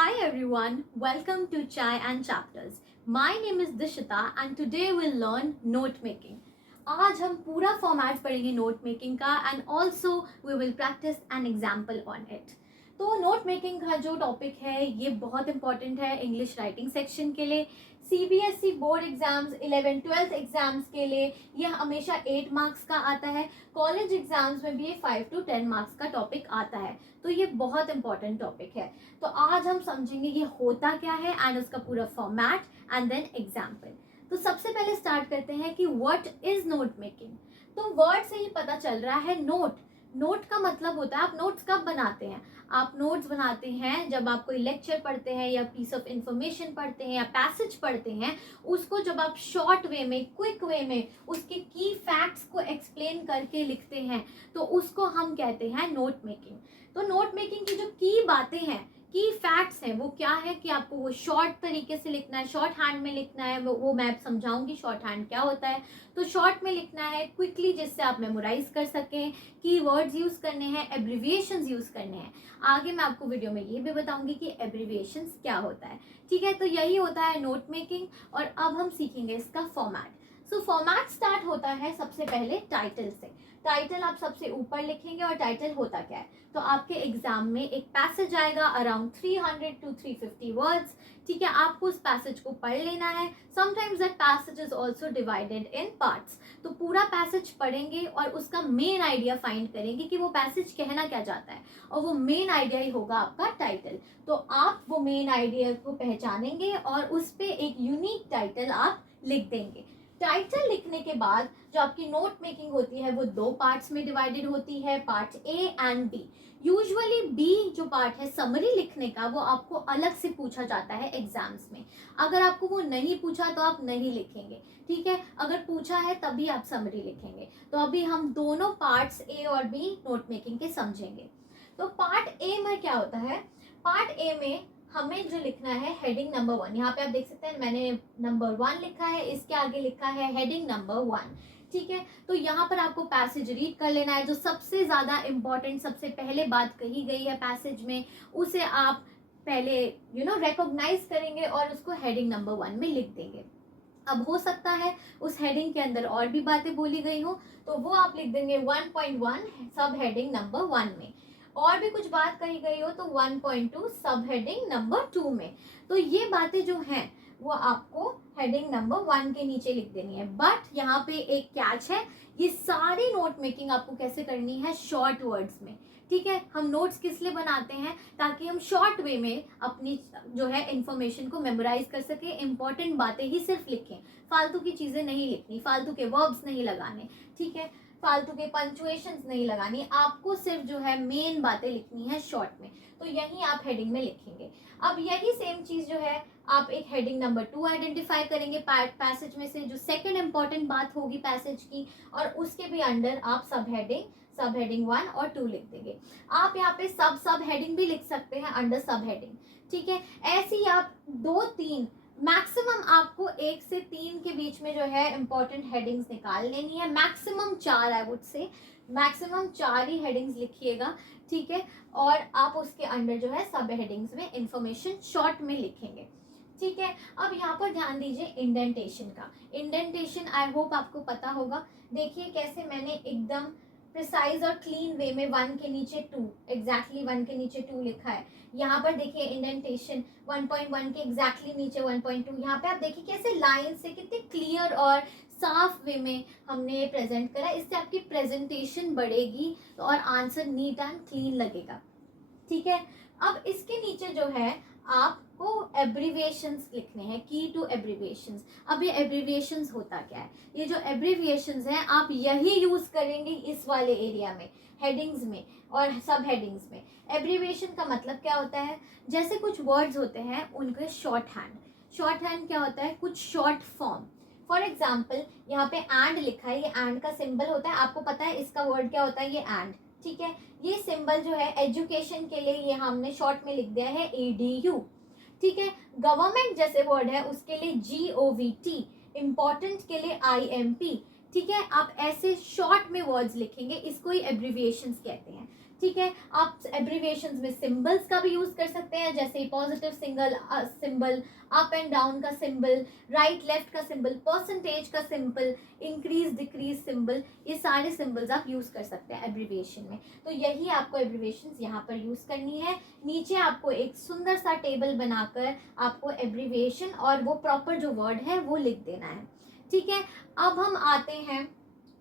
Hi everyone, welcome to Chai and Chapters. My name is Dishita and today we'll learn note making. आज हम पूरा format पढ़ेंगे note making का and also we will practice an example on it. तो note making का जो topic है ये बहुत इंपॉर्टेंट है इंग्लिश राइटिंग सेक्शन के लिए. सीबीएसई बोर्ड एग्जाम्स 11-12 एग्जाम्स के लिए ये हमेशा 8 मार्क्स का आता है. कॉलेज एग्जाम्स में भी ये 5 to 10 मार्क्स का टॉपिक आता है. तो ये बहुत इंपॉर्टेंट टॉपिक है. तो आज हम समझेंगे ये होता क्या है एंड उसका पूरा फॉर्मेट एंड देन एग्जाम्पल. तो सबसे पहले स्टार्ट करते हैं कि व्हाट इज नोट मेकिंग. तो वर्ड से ही पता चल रहा है नोट. नोट का मतलब होता है आप नोट्स कब बनाते हैं. आप नोट्स बनाते हैं जब आप कोई लेक्चर पढ़ते हैं या पीस ऑफ इंफॉर्मेशन पढ़ते हैं या पैसेज पढ़ते हैं. उसको जब आप शॉर्ट वे में क्विक वे में उसके की फैक्ट्स को एक्सप्लेन करके लिखते हैं तो उसको हम कहते हैं नोट मेकिंग. तो नोट मेकिंग की जो की बातें हैं की फैक्ट्स हैं वो क्या है कि आपको वो शॉर्ट तरीके से लिखना है, शॉर्ट हैंड में लिखना है. वो मैं समझाऊंगी शॉर्ट हैंड क्या होता है. तो शॉर्ट में लिखना है क्विकली जिससे आप मेमोराइज कर सकें. कीवर्ड्स यूज करने हैं, एब्रिविएशंस यूज करने हैं. आगे मैं आपको वीडियो में ये भी बताऊंगी कि एब्रिविएशंस क्या होता है. ठीक है, तो यही होता है नोट मेकिंग. और अब हम सीखेंगे इसका फॉर्मेट. सो फॉर्मेट स्टार्ट होता है सबसे पहले टाइटल से. टाइटल आप सबसे ऊपर लिखेंगे और टाइटल होता क्या है. तो आपके एग्जाम में एक पैसेज आएगा अराउंड 300 to 350 वर्ड्स. ठीक है, आपको उस पैसेज को पढ़ लेना है. Sometimes that passage is also divided in parts. तो पूरा पैसेज पढ़ेंगे और उसका मेन आइडिया फाइंड करेंगे कि वो पैसेज कहना क्या चाहता है और वो मेन आइडिया ही होगा आपका टाइटल. तो आप वो मेन आइडिया को पहचानेंगे और उस पर एक यूनिक टाइटल आप लिख देंगे. टाइटल लिखने के बाद जो आपकी नोट मेकिंग होती है वो दो पार्ट्स में डिवाइडेड होती है, part a and b. Usually b जो पार्ट है समरी लिखने का वो आपको अलग से पूछा जाता है एग्जाम्स में. अगर आपको वो नहीं पूछा तो आप नहीं लिखेंगे. ठीक है, अगर पूछा है तभी आप समरी लिखेंगे. तो अभी हम दोनों पार्ट्स ए और बी नोट मेकिंग के समझेंगे. तो पार्ट ए में क्या होता है. पार्ट ए में हमें जो लिखना है हेडिंग नंबर 1. यहाँ पे आप देख सकते हैं मैंने नंबर 1 लिखा है, इसके आगे लिखा है हेडिंग नंबर 1. ठीक है, तो यहाँ पर आपको पैसेज रीड कर लेना है. जो सबसे ज्यादा इंपॉर्टेंट सबसे पहले बात कही गई है पैसेज में उसे आप पहले रिकॉग्नाइज करेंगे और उसको हेडिंग नंबर 1 में लिख देंगे. अब हो सकता है उस हेडिंग के अंदर और भी बातें बोली गई हो तो वो आप लिख देंगे 1.1 सब हेडिंग नंबर 1 में. और भी कुछ बात कही गई हो तो 1.2 सब हेडिंग नंबर 2 में. तो ये बातें जो हैं वो आपको हेडिंग नंबर 1 के नीचे लिख देनी है. बट यहाँ पे एक कैच है, ये सारी नोट मेकिंग आपको कैसे करनी है शॉर्ट वर्ड्स में. ठीक है, हम नोट्स किस लिए बनाते हैं ताकि हम शॉर्ट वे में अपनी जो है इंफॉर्मेशन को मेमोराइज कर सके. इंपॉर्टेंट बातें ही सिर्फ लिखें, फालतू की चीजें नहीं लिखनी, फालतू के वर्ब्स नहीं लगाने. ठीक है, फालतू के पंचुएशंस नहीं लगानी. आपको सिर्फ जो है मेन बातें लिखनी है शॉर्ट में. तो यही आप हेडिंग में लिखेंगे. अब यही सेम चीज जो है आप एक हेडिंग नंबर 2 आइडेंटिफाई करेंगे पैसेज में से जो सेकंड इंपॉर्टेंट बात होगी पैसेज की और उसके भी अंडर आप सब हेडिंग 1 और 2 लिख देंगे. आप यहाँ पे सब हेडिंग भी लिख सकते हैं अंडर सब हेडिंग. ठीक है, ऐसे ही आप 2-3 मैक्सिमम आपको 1 से 3 के बीच में जो है इंपॉर्टेंट हेडिंग्स निकाल लेनी है. Maximum 4 I would say maximum 4 he headings लिखिएगा. ठीक है, और आप उसके अंडर जो है सब हेडिंग्स में इंफॉर्मेशन शॉर्ट में लिखेंगे. ठीक है, अब यहाँ पर ध्यान दीजिए इंडेंटेशन का. इंडेंटेशन आई होप आपको पता होगा. देखिए कैसे मैंने एकदम प्रिसाइज और क्लीन वे में 1 के नीचे 2 एग्जैक्टली 1 के नीचे 2 लिखा है. यहाँ पर देखिए इंडेंटेशन 1.1 के एग्जैक्टली नीचे 1.2. यहाँ पे आप देखिए कैसे लाइन से कितने क्लियर और साफ वे में हमने प्रेजेंट करा. इससे आपकी प्रेजेंटेशन बढ़ेगी और आंसर नीट एंड क्लीन लगेगा. ठीक है, अब इसके नीचे जो है आपको एब्रिविएशंस लिखने हैं, की टू एब्रिविएशंस. अब ये एब्रिविएशंस होता क्या है. ये जो एब्रिविएशंस हैं आप यही यूज करेंगे इस वाले एरिया में हेडिंग्स में और सब हेडिंग्स में. एब्रिविएशन का मतलब क्या होता है, जैसे कुछ वर्ड्स होते हैं उनके शॉर्ट हैंड क्या होता है, कुछ शॉर्ट फॉर्म. फॉर एग्जाम्पल यहाँ पे एंड लिखा है, ये एंड का सिंबल होता है. आपको पता है इसका वर्ड क्या होता है, ये एंड. ठीक है, ये सिंबल जो है एजुकेशन के लिए ये हमने शॉर्ट में लिख दिया है ADU. ठीक है, गवर्नमेंट जैसे वर्ड है उसके लिए GOVT, इम्पोर्टेंट के लिए IMP. ठीक है, आप ऐसे शॉर्ट में वर्ड्स लिखेंगे, इसको ही एब्रिविएशंस कहते हैं. ठीक है। आप एब्रीविएशंस में सिंबल्स का भी यूज कर सकते हैं, जैसे positive symbol, up and down का सिंबल, राइट लेफ्ट का सिंबल, परसेंटेज का सिंबल, इंक्रीज डिक्रीज सिंबल, ये सारे सिंबल्स आप यूज कर सकते हैं एब्रीविएशन में। तो यही आपको एब्रीविएशंस यहाँ पर यूज करनी है। नीचे आपको एक सुंदर सा टेबल बनाकर आपको एब्रीविएशन और वो प्रॉपर जो वर्ड है वो लिख देना है। ठीक है। अब हम आते हैं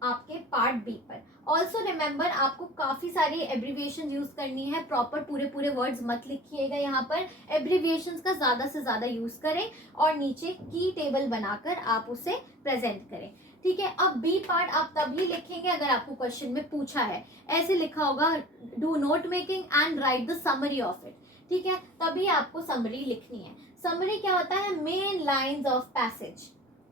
आपके पार्ट बी पर। ऑल्सो रिमेंबर, आपको काफ़ी सारी एब्रीविएशन यूज़ करनी है, प्रॉपर पूरे पूरे वर्ड्स मत लिखिएगा यहाँ पर, एब्रीविएशंस का ज़्यादा से ज़्यादा यूज़ करें और नीचे की टेबल बनाकर आप उसे प्रेजेंट करें। ठीक है। अब बी पार्ट आप तभी लिखेंगे अगर आपको क्वेश्चन में पूछा है, ऐसे लिखा होगा do not making and right the summary of it. ठीक है, तभी आपको समरी लिखनी है। समरी क्या होता है? मेन लाइन्स ऑफ पैसेज,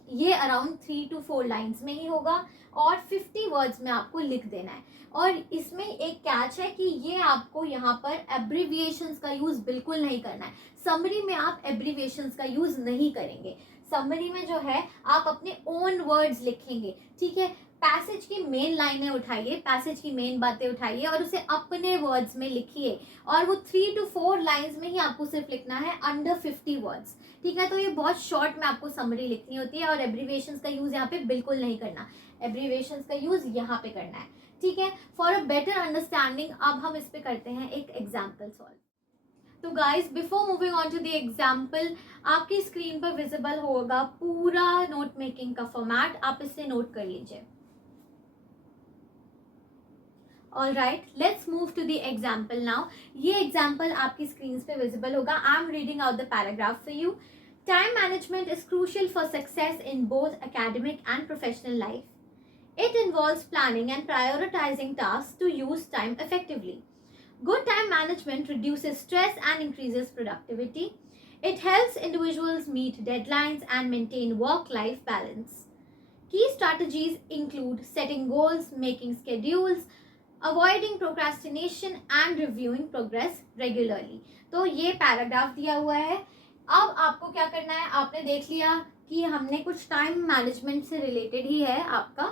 ये अराउंड 3 to 4 लाइन्स में ही होगा और 50 वर्ड्स में आपको लिख देना है। और इसमें एक कैच है कि ये आपको यहाँ पर एब्रीविएशंस का यूज़ बिल्कुल नहीं करना है। समरी में आप एब्रीविएशंस का यूज़ नहीं करेंगे। समरी में जो है आप अपने ओन वर्ड्स लिखेंगे। ठीक है। पैसेज की मेन लाइनें उठाइए, पैसेज की मेन बातें उठाइए और उसे अपने वर्ड्स में लिखिए। और वो 3 to 4 लाइन्स में ही आपको सिर्फ लिखना है, अंडर 50 वर्ड्स। ठीक है। तो ये बहुत शॉर्ट में आपको समरी लिखनी होती है और एब्रीविएशंस का यूज़ यहाँ पे बिल्कुल नहीं करना, एब्रीविएशंस का यूज़ यहाँ पे करना है। ठीक है। फॉर अ बेटर अंडरस्टैंडिंग अब हम इस पे करते हैं एक एग्जाम्पल सॉल्व। तो guys, before moving on to the example, आपकी स्क्रीन पर विजिबल होगा पूरा नोट मेकिंग का फॉर्मेट, आप इसे नोट कर लीजिए। All right, let's move to the example now. ये एग्जाम्पल आपकी स्क्रीन पे विजिबल होगा। I am reading out the paragraph for you. Time management is crucial for success in both academic and professional life. It involves planning and prioritizing tasks to use time effectively. Good time management reduces stress and increases productivity. It helps individuals meet deadlines and maintain work-life balance. Key strategies include setting goals, making schedules, avoiding procrastination and reviewing progress regularly. तो ये paragraph दिया हुआ है। अब आपको क्या करना है, आपने देख लिया कि हमने कुछ टाइम मैनेजमेंट से रिलेटेड ही है आपका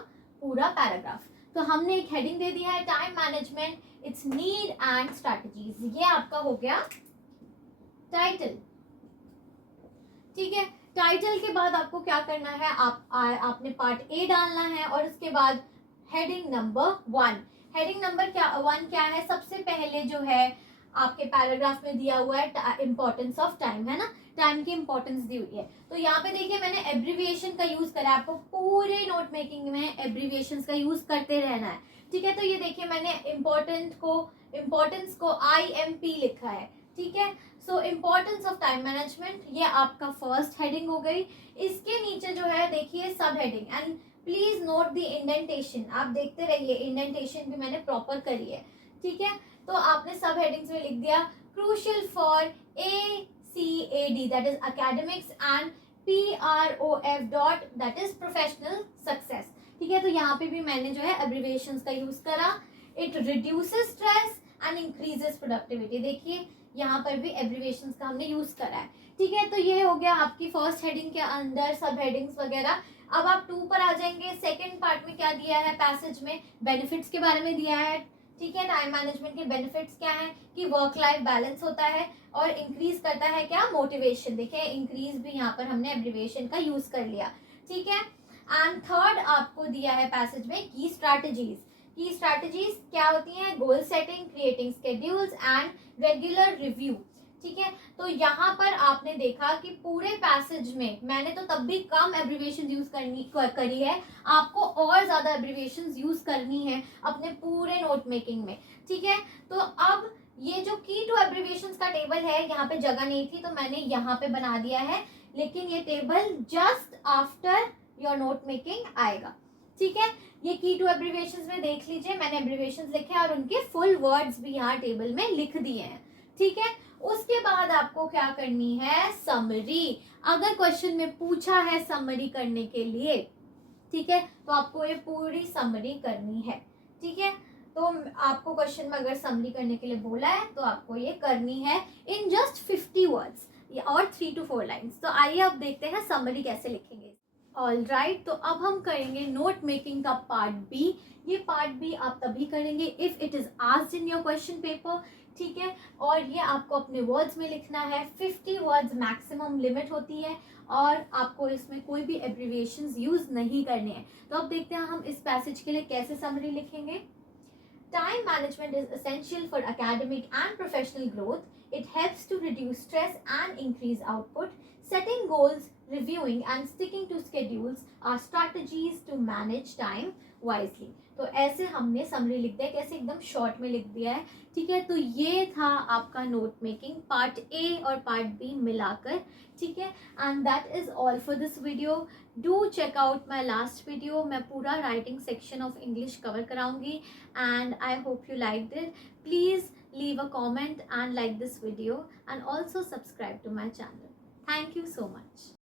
पूरा पैराग्राफ। तो हमने एक हेडिंग दे दिया है, time management, it's need and strategies. ये आपका हो गया टाइटल। ठीक है। टाइटल के बाद आपको क्या करना है, आपने पार्ट ए डालना है और उसके बाद हेडिंग नंबर 1। हेडिंग नंबर 1 क्या है? सबसे पहले जो है आपके पैराग्राफ में दिया हुआ है इंपॉर्टेंस ऑफ टाइम, है ना, टाइम की इंपॉर्टेंस दी हुई है। तो यहाँ पे देखिए मैंने एब्रीविएशन का यूज करा है, आपको पूरे नोट मेकिंग में एब्रीविएशन का यूज करते रहना है। ठीक है। तो ये देखिए मैंने इम्पोर्टेंस को IMP लिखा है। ठीक है। सो इम्पोर्टेंस ऑफ टाइम मैनेजमेंट, ये आपका फर्स्ट हेडिंग हो गई। इसके नीचे जो है देखिए सब heading, and please note the indentation, आप देखते रहिए, इंडेंटेशन भी मैंने प्रॉपर करी है। ठीक है। तो आपने सब हेडिंग्स में लिख दिया crucial for ACAD, that is academics, and PROF dot that is professional success. ठीक है। तो यहाँ पे भी मैंने जो है एब्रीविएशंस का यूज करा। It reduces stress and increases productivity, देखिए यहाँ पर भी एब्रीविएशंस का हमने यूज करा है। ठीक है। तो ये हो गया आपकी फर्स्ट हेडिंग के अंदर सब हेडिंग्स वगैरह। अब आप 2 पर आ जाएंगे। सेकंड पार्ट में क्या दिया है, पैसेज में बेनिफिट्स के बारे में दिया है। ठीक है। टाइम मैनेजमेंट के बेनिफिट्स क्या है कि वर्क लाइफ बैलेंस होता है और इंक्रीज करता है क्या, मोटिवेशन। देखिए इंक्रीज भी यहाँ पर हमने एब्रीविएशन का यूज कर लिया। ठीक है। एंड थर्ड आपको दिया है पैसेज में की स्ट्रैटेजीज। की स्ट्रैटेजीज क्या होती हैं? Goal setting, creating schedules and regular review. ठीक है। तो यहाँ पर आपने देखा कि पूरे पैसेज में मैंने तो तब भी कम एब्रीविएशन यूज करी है, आपको और ज्यादा एब्रीविएशन यूज करनी है अपने पूरे नोट मेकिंग में। ठीक है। तो अब ये जो की टू एब्रीविएशन का टेबल है, यहाँ पे जगह नहीं थी तो मैंने यहाँ पे बना दिया है, लेकिन ये table just after your note making आएगा। ठीक है। ये की टू एब्रीविएशन में देख लीजिए, मैंने एब्रीविएशन लिखे और उनके फुल वर्ड्स भी यहाँ टेबल में लिख दिए हैं। ठीक है। उसके बाद आपको क्या करनी है, समरी। अगर क्वेश्चन में पूछा है समरी करने के लिए, ठीक है, तो आपको ये पूरी समरी करनी है। ठीक है। तो आपको क्वेश्चन में अगर समरी करने के लिए बोला है तो आपको ये करनी है इन जस्ट 50 वर्ड्स और 3 to 4 लाइन्स। तो आइए अब देखते हैं समरी कैसे लिखेंगे। ऑल राइट, तो अब हम करेंगे नोट मेकिंग का पार्ट बी। ये पार्ट बी आप तभी करेंगे if it is asked in your question paper, ठीक है। और ये आपको अपने वर्ड्स में लिखना है, 50 वर्ड्स मैक्सिमम लिमिट होती है, और आपको इसमें कोई भी एब्रीविएशंस यूज़ नहीं करने हैं। तो अब देखते हैं हम इस पैसेज के लिए कैसे समरी लिखेंगे। Time management is essential for academic and professional growth. It helps to reduce stress and increase output. Setting goals, reviewing, and sticking to schedules are strategies to manage time wisely. तो ऐसे हमने summary लिख दिया, कैसे एकदम short में लिख दिया है, ठीक है। तो ये था आपका नोट मेकिंग पार्ट ए और पार्ट बी मिलाकर, ठीक है। And that is all for this video. Do check out my last video, मैं पूरा writing section of English cover कराऊंगी, and I hope you liked it. Please leave a comment and like this video, and also subscribe to my channel. Thank you so much.